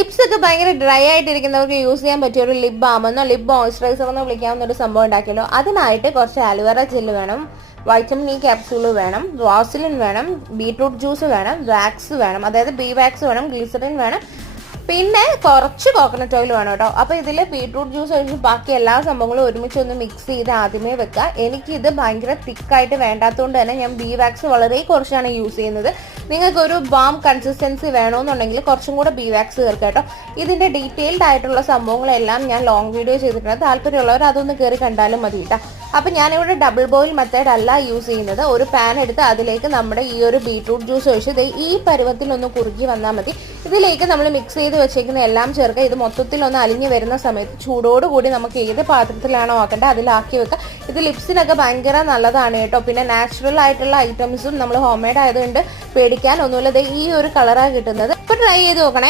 Lips ഒക്കെ ഭയങ്കര dry ആയിട്ടിരിക്കുന്നവർക്ക് use ചെയ്യാൻ പറ്റിയ ഒരു ലിപ് ബാം എന്നോ ലിപ് മോയ്സ്ചറൈസർ എന്നോ വിളിക്കാവുന്ന ഒരു സംഭവം ഉണ്ടാക്കിയല്ലോ. അതിനായിട്ട് കുറച്ച് ആലുവേറ ജെല്ല് വേണം, വൈറ്റമിൻ ഇ ക്യാപ്സ്യൂള് വേണം, വാസലിൻ വേണം, ബീട്രൂട്ട് ജ്യൂസ് വേണം, വാക്സ് വേണം, അതായത് ബി വാക്സ് വേണം, ഗ്ലിസറിൻ വേണം, പിന്നെ കുറച്ച് കോക്കനട്ട് ഓയിൽ വേണം കേട്ടോ. അപ്പോൾ ഇതിൽ ബീട്രൂട്ട് ജ്യൂസ് ഒഴിച്ച് ബാക്കി എല്ലാ സംഭവങ്ങളും ഒരുമിച്ച് ഒന്ന് മിക്സ് ചെയ്ത് ആദ്യമേ വെക്കുക. എനിക്കിത് ഭയങ്കര തിക്കായിട്ട് വേണ്ടാത്തതുകൊണ്ട് തന്നെ ഞാൻ ബി വാക്സ് വളരെ കുറച്ചാണ് യൂസ് ചെയ്യുന്നത്. നിങ്ങൾക്കൊരു ബാം കൺസിസ്റ്റൻസി വേണമെന്നുണ്ടെങ്കിൽ കുറച്ചും കൂടെ ബി വാക്സ് ചേർക്കുക കേട്ടോ. ഇതിൻ്റെ ഡീറ്റെയിൽഡ് ആയിട്ടുള്ള സംഭവങ്ങളെല്ലാം ഞാൻ ലോങ് വീഡിയോ ചെയ്തിട്ടുണ്ട്. താല്പര്യമുള്ളവർ അതൊന്ന് കയറി കണ്ടാലും മതി കേട്ടോ. അപ്പം ഞാനിവിടെ ഡബിൾ ബോയിൽ മെത്തേഡ് അല്ല യൂസ് ചെയ്യുന്നത്. ഒരു പാൻ എടുത്ത് അതിലേക്ക് നമ്മുടെ ഈ ഒരു ബീട്രൂട്ട് ജ്യൂസ് ഒഴിച്ച് ഈ പരുവത്തിലൊന്ന് കുറുകി വന്നാൽ മതി. ഇതിലേക്ക് നമ്മൾ മിക്സ് ചെയ്ത് വെച്ചേക്കുന്ന എല്ലാം ചേർക്കുക. ഇത് മൊത്തത്തിലൊന്ന് അലിഞ്ഞ് വരുന്ന സമയത്ത് ചൂടോടുകൂടി നമുക്ക് ഏത് പാത്രത്തിലാണോ ആക്കേണ്ടത് അതിലാക്കി വെക്കുക. ഇത് ലിപ്സിനൊക്കെ ഭയങ്കര നല്ലതാണ് കേട്ടോ. പിന്നെ നാച്ചുറൽ ആയിട്ടുള്ള ഐറ്റംസും നമ്മൾ ഹോം മെയ്ഡ് ആയതുകൊണ്ട് പേടിക്കാൻ ഒന്നുമില്ല. ഈ ഒരു കളറാണ് കിട്ടുന്നത്. ഇപ്പോൾ ട്രൈ ചെയ്ത് നോക്കണേ.